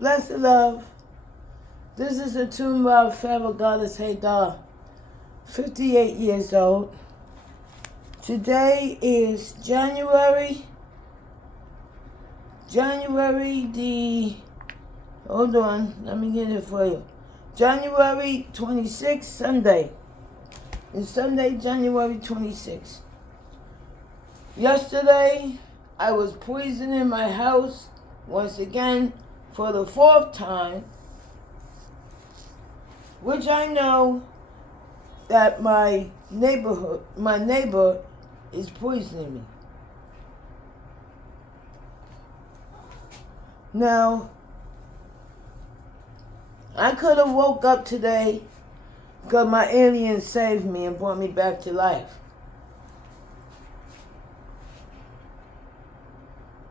Blessed love. This is the tomb of Pharaoh Goddess Hadar, 58 years old. Today is January hold on, let me get it for you. January 26th, Sunday. It's Sunday, January 26th. Yesterday, I was poisoned in my house once again for the 4th time, which I know that my neighbor is poisoning me. Now, I could have woke up today because my alien saved me and brought me back to life.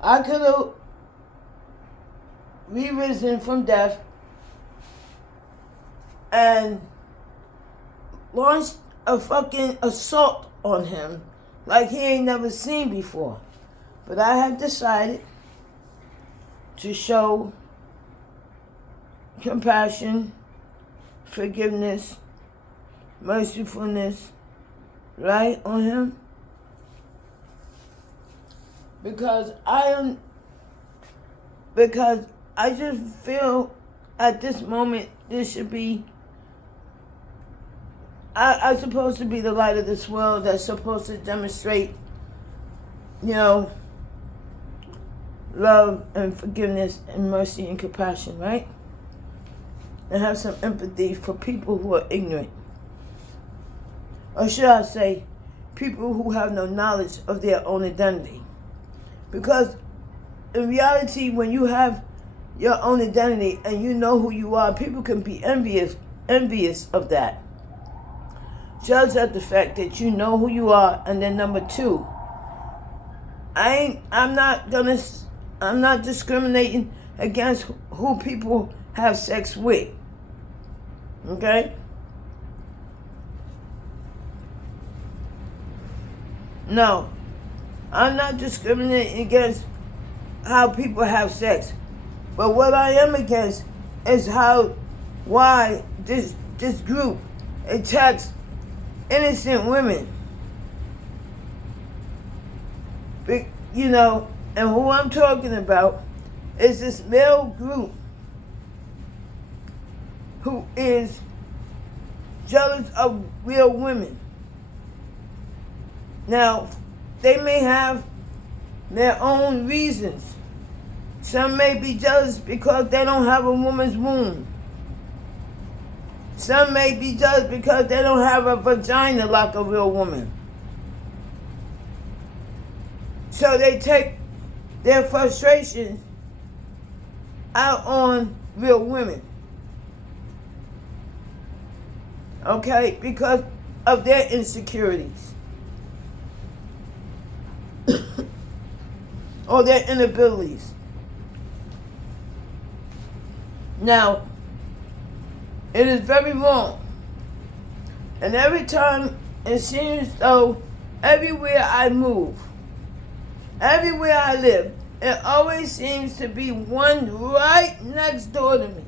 I could have re-risen from death and launched a fucking assault on him like he ain't never seen before. But I have decided to show compassion, forgiveness, mercifulness, right, on him. Because I just feel at this moment this should be, I'm supposed to be the light of this world that's supposed to demonstrate, love and forgiveness and mercy and compassion, right? And have some empathy for people who are ignorant. Or should I say, people who have no knowledge of their own identity. Because in reality, when you have your own identity and you know who you are, people can be envious of that. Judge at the fact that you know who you are, and then number 2, I'm not discriminating against who people have sex with. Okay? No. I'm not discriminating against how people have sex. But what I am against is why this group attacks innocent women. And who I'm talking about is this male group who is jealous of real women. Now, they may have their own reasons. Some may be jealous because they don't have a woman's womb. Some may be jealous because they don't have a vagina like a real woman. So they take their frustration out on real women. Okay? Because of their insecurities. Or their inabilities. Now, it is very wrong. And every time it seems though, everywhere I move, everywhere I live, it always seems to be one right next door to me.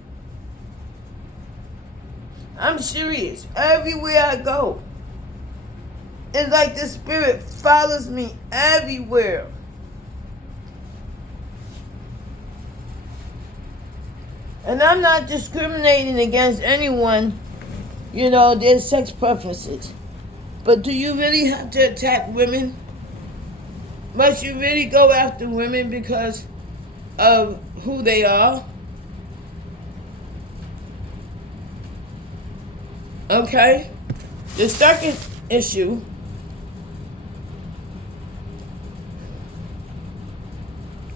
I'm serious. Everywhere I go, it's like the spirit follows me everywhere. And I'm not discriminating against anyone, their sex preferences. But do you really have to attack women? Must you really go after women because of who they are? Okay? The second issue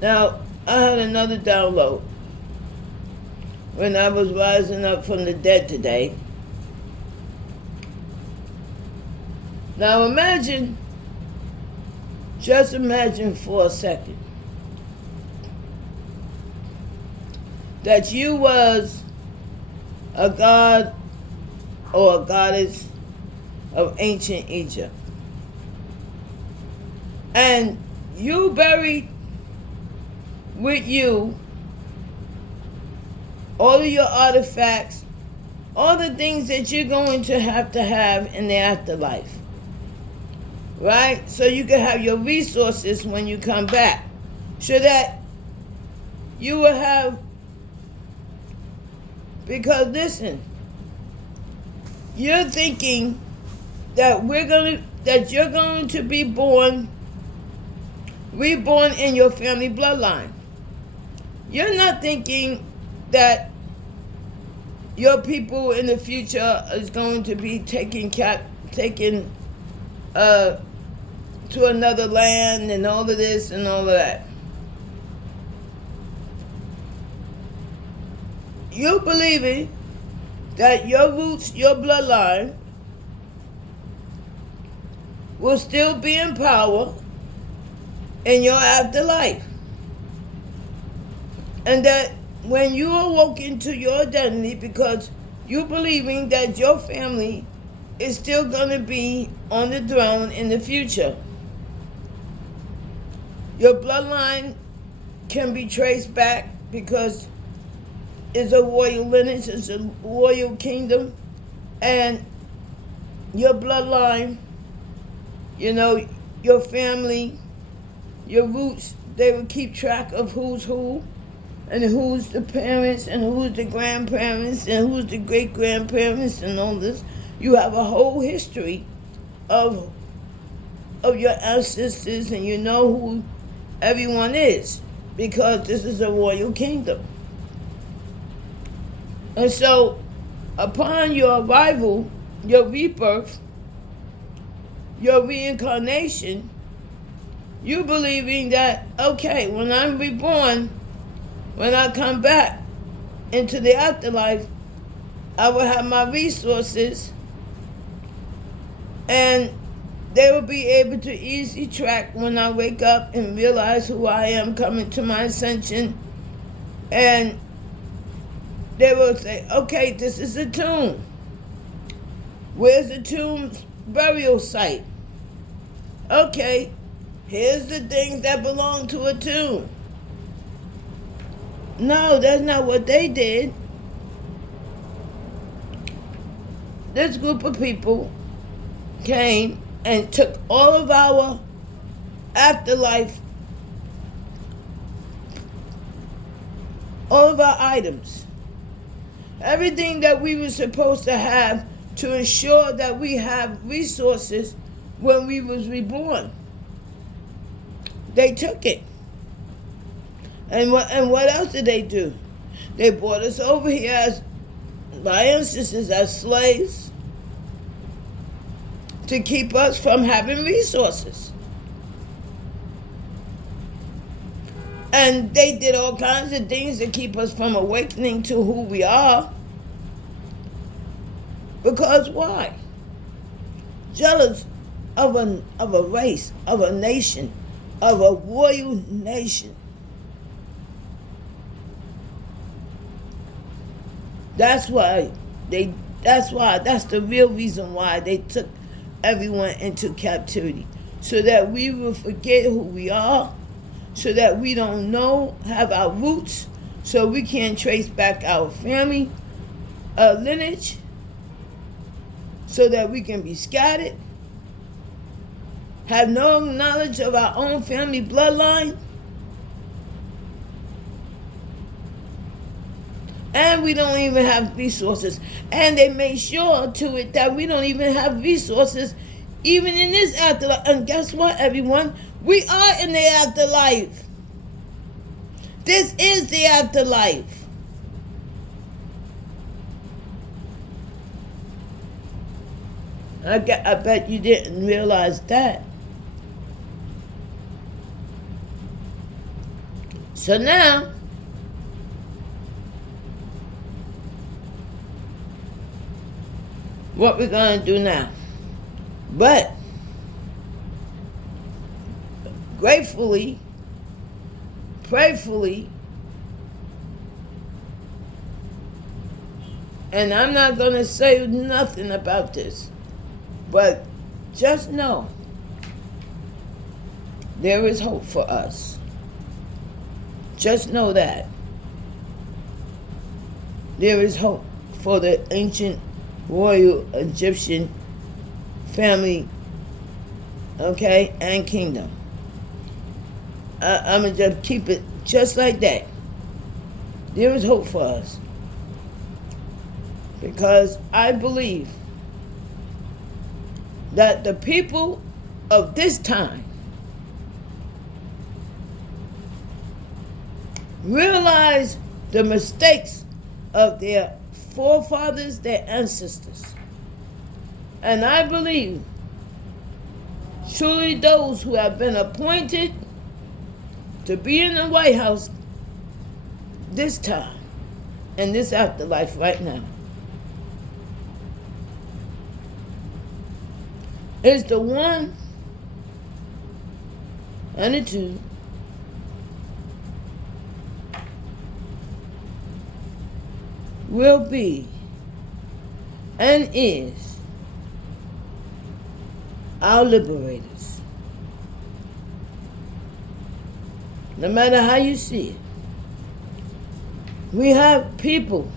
now, I had another download when I was rising up from the dead today. Now just imagine for a second that you was a god or a goddess of ancient Egypt. And you buried with you all of your artifacts, all the things that you're going to have in the afterlife. Right? So you can have your resources when you come back. So that you will have, because listen, you're thinking that you're going to be reborn in your family bloodline. You're not thinking that your people in the future is going to be taken to another land and all of this and all of that. You believing that your roots, your bloodline, will still be in power in your afterlife. And that when you awoke into your identity, because you believing that your family is still going to be on the throne in the future. Your bloodline can be traced back because it's a royal lineage, it's a royal kingdom, and your bloodline, your family, your roots, they will keep track of who's who, and who's the parents, and who's the grandparents, and who's the great-grandparents, and all this. You have a whole history of your ancestors, and you know who everyone is, because this is a royal kingdom. And so, upon your arrival, your rebirth, your reincarnation, you believing that, okay, when I'm reborn, when I come back into the afterlife, I will have my resources, and they will be able to easily track when I wake up and realize who I am coming to my ascension. And they will say, okay, this is a tomb. Where's the tomb's burial site? Okay, here's the things that belong to a tomb. No, that's not what they did. This group of people came and took all of our afterlife, all of our items, everything that we were supposed to have to ensure that we have resources when we was reborn. They took it. And what else did they do? They brought us over here as, my ancestors, as slaves to keep us from having resources. And they did all kinds of things to keep us from awakening to who we are. Because why? Jealous of a race, of a nation, of a royal nation. That's the real reason why they took everyone into captivity. So that we will forget who we are, so that we don't have our roots, so we can't trace back our family lineage, so that we can be scattered, have no knowledge of our own family bloodline, and we don't even have resources. And they made sure to it that we don't even have resources even in this afterlife. And guess what, everyone? We are in the afterlife. This is the afterlife. I bet you didn't realize that. So now, what we're going to do now? But, gratefully, prayerfully, and I'm not going to say nothing about this, but just know there is hope for us. Just know that. there is hope for the ancient royal Egyptian family, okay, and kingdom. I'm going to just keep it just like that. There is hope for us. Because I believe that the people of this time realize the mistakes of their forefathers, their ancestors. And I believe truly those who have been appointed to be in the White House this time and this afterlife right now is the one and the two will be and is our liberators. No matter how you see it. We have people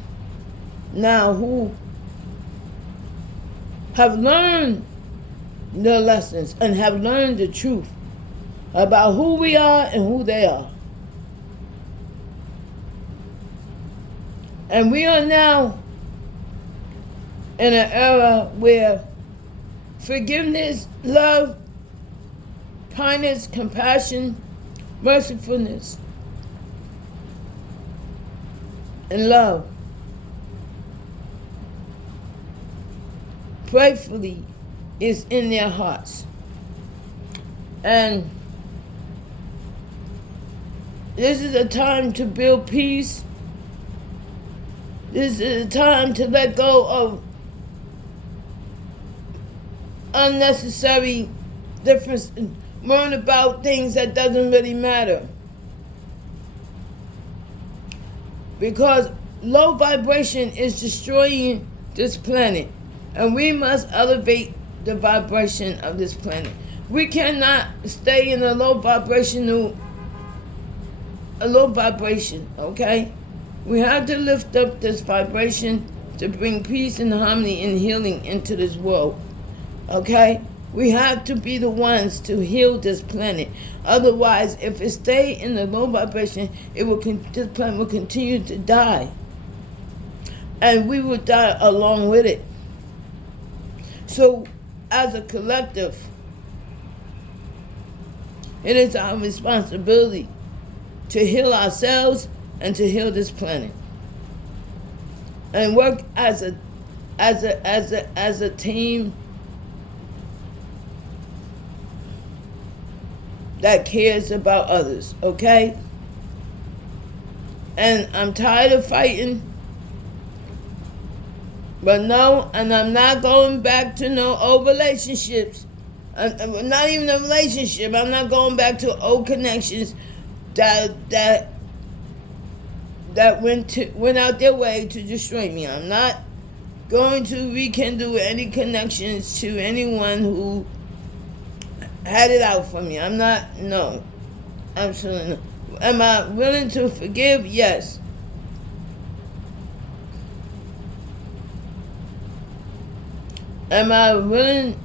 now who have learned the lessons and have learned the truth about who we are and who they are. And we are now in an era where forgiveness, love, kindness, compassion, mercifulness, and love prayerfully is in their hearts. And this is a time to build peace. This is a time to let go of unnecessary difference, learn about things that doesn't really matter. Because low vibration is destroying this planet. And we must elevate the vibration of this planet. We cannot stay in a low vibration, okay? We have to lift up this vibration to bring peace and harmony and healing into this world, okay? We have to be the ones to heal this planet. Otherwise, if it stays in the low vibration, this planet will continue to die. And we will die along with it. So, as a collective, it is our responsibility to heal ourselves and to heal this planet, and work as a team that cares about others. Okay. And I'm tired of fighting. But no, and I'm not going back to no old relationships. Not even a relationship. I'm not going back to old connections that went out their way to destroy me. I'm not going to rekindle any connections to anyone who had it out for me. I'm not, no. Absolutely not. Am I willing to forgive? Yes. Am I willing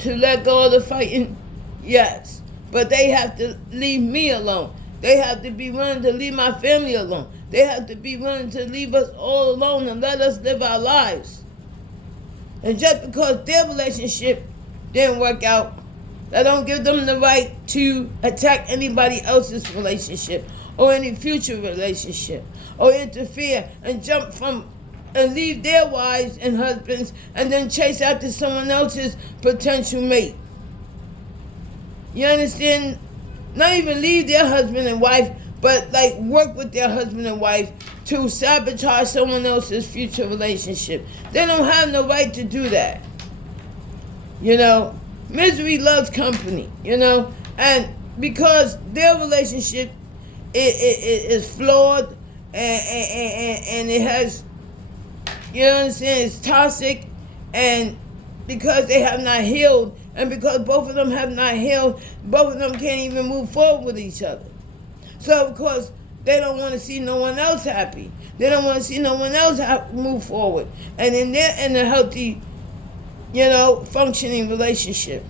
to let go of the fighting? Yes. But they have to leave me alone. They have to be willing to leave my family alone. They have to be willing to leave us all alone and let us live our lives. And just because their relationship didn't work out, that don't give them the right to attack anybody else's relationship or any future relationship or interfere and jump from and leave their wives and husbands and then chase after someone else's potential mate. You understand? Not even leave their husband and wife, but like work with their husband and wife to sabotage someone else's future relationship. They don't have no right to do that. You know, misery loves company, you know, and because their relationship is flawed and it has, you know what I'm saying, it's toxic, and because they have not healed, and because both of them have not healed, both of them can't even move forward with each other. So, of course, They don't want to see no one else happy. They don't want to see no one else move forward. And then they're in a healthy, functioning relationship.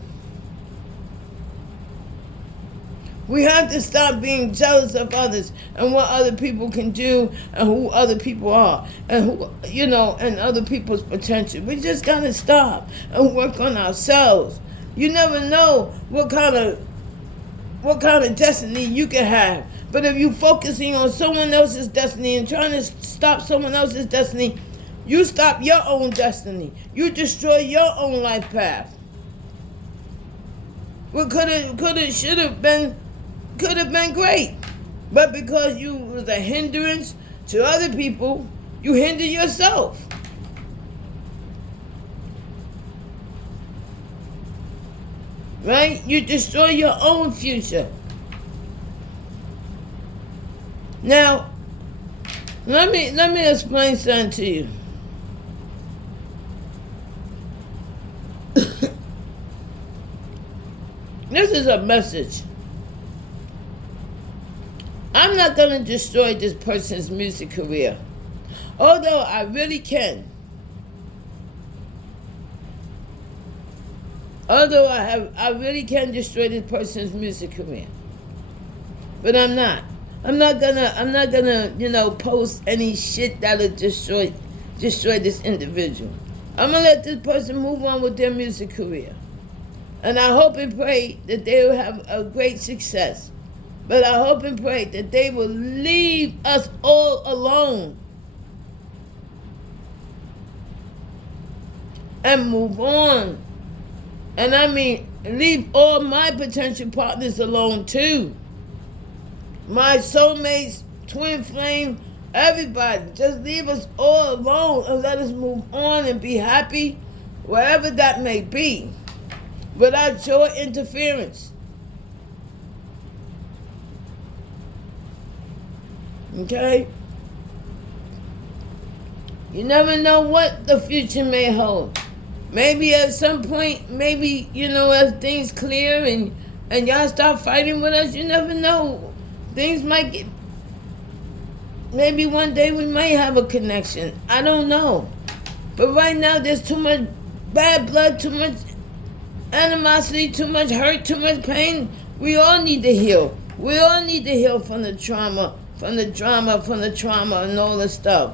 We have to stop being jealous of others and what other people can do and who other people are and and other people's potential. We just gotta stop and work on ourselves. You never know what kind of destiny you can have. But if you're focusing on someone else's destiny and trying to stop someone else's destiny, you stop your own destiny. You destroy your own life path. What could have been great. But because you was a hindrance to other people, you hinder yourself. Right? You destroy your own future. Now, let me explain something to you. This is a message. I'm not going to destroy this person's music career, although I really can. Although I really can destroy this person's music career, but I'm not. I'm not gonna, post any shit that'll destroy this individual. I'm gonna let this person move on with their music career, and I hope and pray that they will have a great success. But I hope and pray that they will leave us all alone and move on. And I mean, leave all my potential partners alone too. My soulmates, twin flame, everybody. Just leave us all alone and let us move on and be happy, wherever that may be, without your interference. Okay? You never know what the future may hold. Maybe at some point, as things clear and y'all start fighting with us, you never know. Things might get... Maybe one day we might have a connection. I don't know. But right now, there's too much bad blood, too much animosity, too much hurt, too much pain. We all need to heal. We all need to heal from the trauma, from the drama, from the trauma and all this stuff.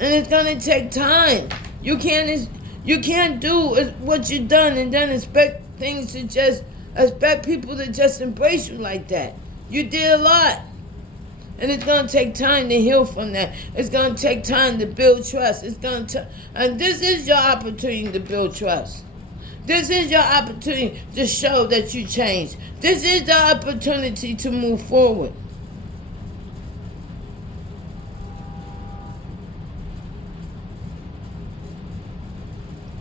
And it's going to take time. You can't do what you've done and then expect people to just embrace you like that. You did a lot. And it's going to take time to heal from that. It's going to take time to build trust. And this is your opportunity to build trust. This is your opportunity to show that you changed. This is the opportunity to move forward.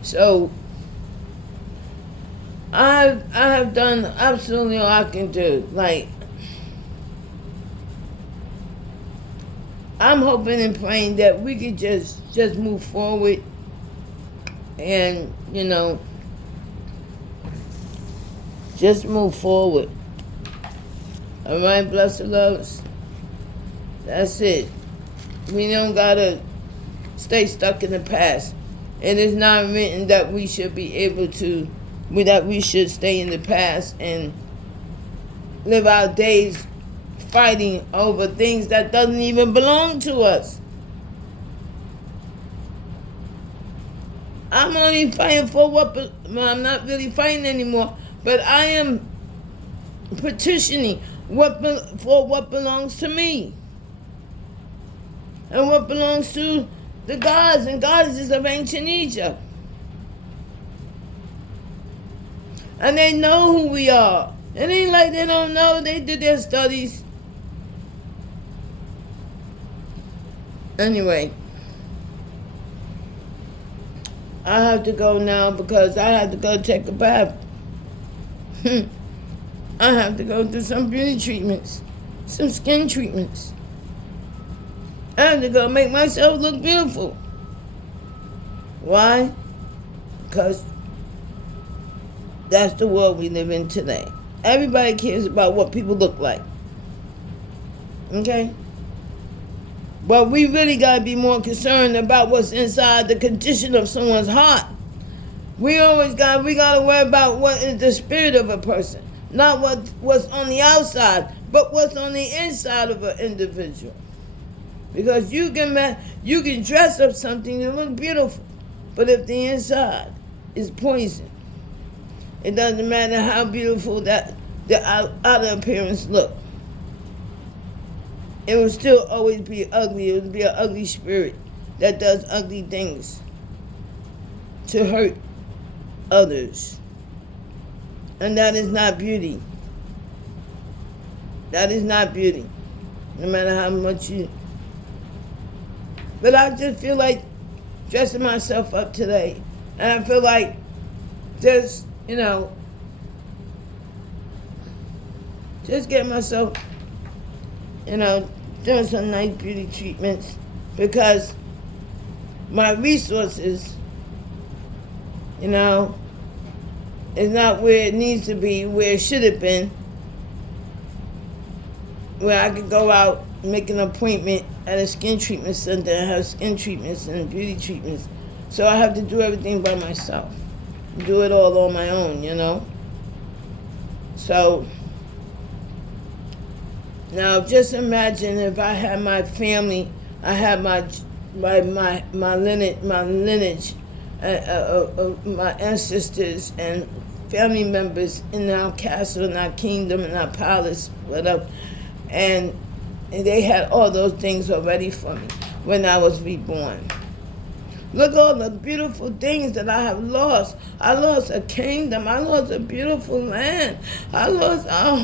So, I have done absolutely all I can do. Like, I'm hoping and praying that we could just move forward and, just move forward. All right, blessed loves? That's it. We don't gotta stay stuck in the past. It is not written that we should be able to, that we should stay in the past and live our days fighting over things that doesn't even belong to us. I'm only fighting for I'm not really fighting anymore, but I am petitioning for what belongs to me and what belongs to the gods and goddesses of ancient Egypt. And they know who we are. It ain't like they don't know. They did their studies. Anyway, I have to go now because I have to go take a bath. I have to go do some beauty treatments, some skin treatments. I have to go make myself look beautiful. Why? Because that's the world we live in today. Everybody cares about what people look like. Okay? But we really got to be more concerned about what's inside the condition of someone's heart. We got to worry about what is the spirit of a person. Not what's on the outside, but what's on the inside of an individual. Because you can dress up something to look beautiful, but if the inside is poison, it doesn't matter how beautiful that the outer appearance look. It will still always be ugly. It will be an ugly spirit that does ugly things to hurt others. And that is not beauty. That is not beauty. No matter how much you... But I just feel like dressing myself up today. And I feel like just, just get myself, doing some nice beauty treatments, because my resources, is not where it needs to be, where it should have been, where I could go out and make an appointment at a skin treatment center and have skin treatments and beauty treatments. So I have to do everything by myself. Do it all on my own, So now just imagine if I had my family, I had my lineage, my ancestors and family members in our castle, in our kingdom, in our palace, whatever, and they had all those things already for me when I was reborn. Look all the beautiful things that I have lost. I lost a kingdom. I lost a beautiful land. We lost our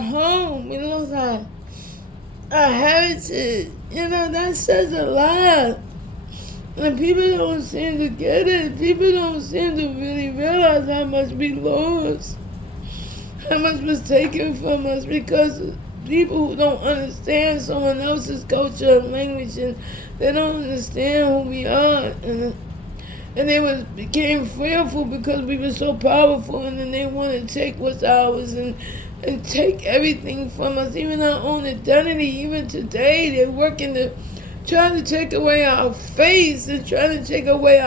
home. We lost our heritage. That says a lot. And people don't seem to get it. People don't seem to really realize how much we lost. How much was taken from us because people who don't understand someone else's culture and language, and they don't understand who we are. And they became fearful because we were so powerful, and then they want to take what's ours and take everything from us, even our own identity. Even today, they're working to try to take away our face and trying to take away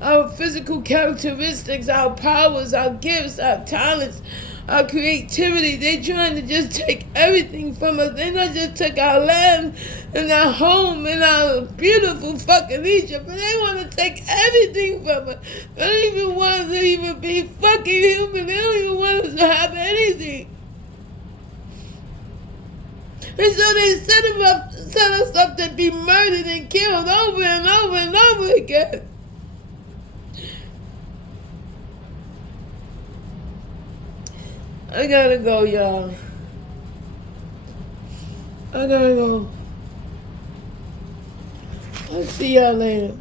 our physical characteristics, our powers, our gifts, our talents, our creativity. They're trying to just take everything from us. They not just took our land and our home and our beautiful fucking Egypt, but they want to take everything from us. They don't even want us to even be fucking human. They don't even want us to have anything. And so they set us up to be murdered and killed over and over and over again. I gotta go, y'all. I gotta go. I'll see y'all later.